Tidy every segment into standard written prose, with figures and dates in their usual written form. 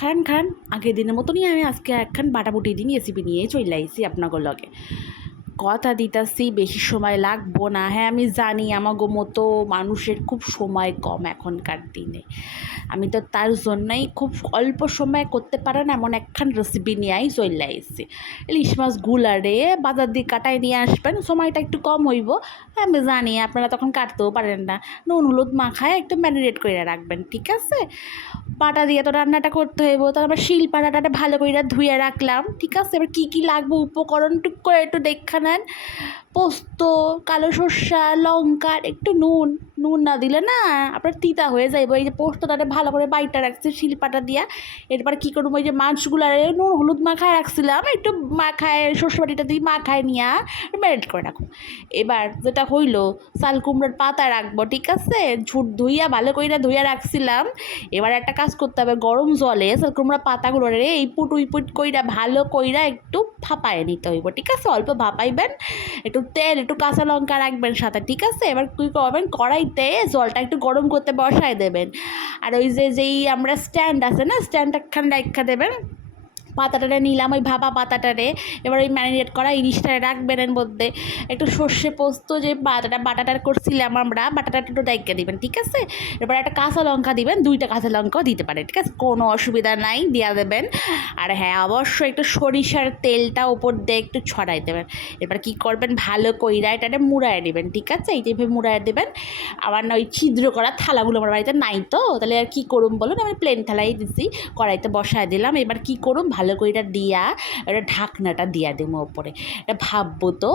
খান খান আগের দিনের মতনই আমি আজকে একখান বাটাবুটি দিন রেসিপি নিয়ে চলে আইসি আপনাদের লগে। কথা দিতাছি বেশি সময় লাগবো না। হ্যাঁ আমি জানি আমাগো মতো মানুষের খুব সময় কম এখনকার দিনে। আমি তো তার জন্যই খুব অল্প সময়ে করতে পারেন এমন একখান রেসিপি নিয়েই চলে আইসি। ইলিশ মাছ গুলারে বাজার দিয়ে কাটায় নিয়ে আসবেন, সময়টা একটু কম হইব। আমি জানি আপনারা তখন কাটতেও পারেন না। নুন হলুদ মাখায় একটু ম্যারিনেট করে রাখবেন, ঠিক আছে? পাটা দিয়ে তো রান্নাটা করতে হইব, তাহলে আবার শিল পাটাটা ভালো করে ধুয়ে রাখলাম, ঠিক আছে? এবার কী কী লাগবে উপকরণ টুক করে একটু দেখা নেন। পোস্ত, কালো সর্ষা, লঙ্কা, একটু নুন। নুন না দিলে না আপনার তিতা হয়ে যাইব। এই যে পোস্তটাতে ভালো করে বাইটা রাখছি শিলপাটা দিয়া। এরপর কী করবো, ওই যে মাছগুলারে নুন হলুদ মাখায় রাখছিলাম, একটু মাখায় সর্ষে বাটিটা দিয়ে মাখায় নিয়ে ম্যারিনেট করে রাখো। এবার যেটা হইলো, চাল কুমড়োর পাতা রাখবো, ঠিক আছে? ঝুট ধুইয়া ভালো কইরা ধুইয়া রাখছিলাম। এবার একটা কাজ করতে হবে, গরম জলে চাল কুমড়োর পাতাগুলো রে এই পুট উই পুট কইরা ভালো কইরা একটু ভাপায় নিতে হইব, ঠিক আছে? অল্প ভাপাইবেন, একটু তেল একটু কাঁচা লঙ্কা রাখবেন সাথে, ঠিক আছে? এবার কী করবেন, কড়াইতে জলটা একটু গরম করতে বসায় দেবেন। আর ওই যেই আমরা স্ট্যান্ড আছে না, স্ট্যান্ড একখান রাখা দেবেন। পাতাটারে নিলাম, ওই ভাপা পাতাটারে এবার ওই ম্যারিনেট করা ইলিশটারে রাখবেন। এর মধ্যে একটু সর্ষে পোস্ত যে বাটাটা করছিলাম আমরা, বাটাটা একটু ডাইকা দিবেন, ঠিক আছে? এবার একটা কাঁচা লঙ্কা দিবেন, 2টা কাঁচা লঙ্কাও দিতে পারেন, ঠিক আছে? কোনো অসুবিধা নাই, দিয়া দেবেন। আর হ্যাঁ অবশ্যই একটু সরিষার তেলটা ওপর দিয়ে একটু ছড়াই দেবেন। এবার কী করবেন, ভালো কইরা এটাতে মুড়ায় নেবেন, ঠিক আছে? এই টাইপের মুড়ায় দেবেন। আমার না ওই ছিদ্র করা থালাগুলো আমার বাড়িতে নাই, তো তাহলে আর কী করুন বলুন, আমি প্লেন থালাই দিছি, কড়াইতে বসায় দিলাম। এবার কী করুন, ভালো কইরা দিয়া এটা ঢাকনাটা দিয়া দেবো ওপরে। এটা ভাববো তো,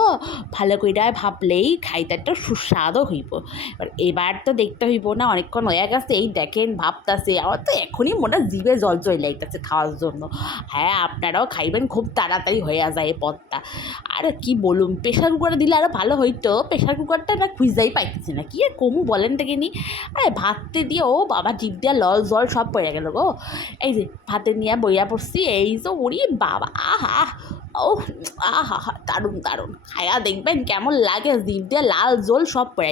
ভালো কইরা ভাবলেই খাইতে একটা সুস্বাদও হইব। এবার তো দেখতে হইব না, অনেকক্ষণ হয়ে গেছে, এই দেখেন ভাবতাছে, আমার তো এখনই মনে জিভে জল চলে আইতাছে খাওয়ার জন্য। হ্যাঁ আপনারাও খাইবেন, খুব তাড়াতাড়ি হয়ে যায় এই পদটা। আর কি বলুন, প্রেশার কুকারে দিলে আরও ভালো হইতো। প্রেশার কুকারটা না খুঁজেই পাইতেছি না, কি আর কমু বলেন দেখিনি। আরে ভাততে দিয়ে ও বাবা জিভ দিয়া লল জল সব পড়ে গেল গো। এই যে ভাতে নিয়ে বইয়া পড়ছি, এই যে ওরি বাবা, আহা ও আহা হা, দারুণ দারুণ। খায়া দেখবেন কেমন লাগে, জিভ দিয়ে লাল জল সব পড়ে।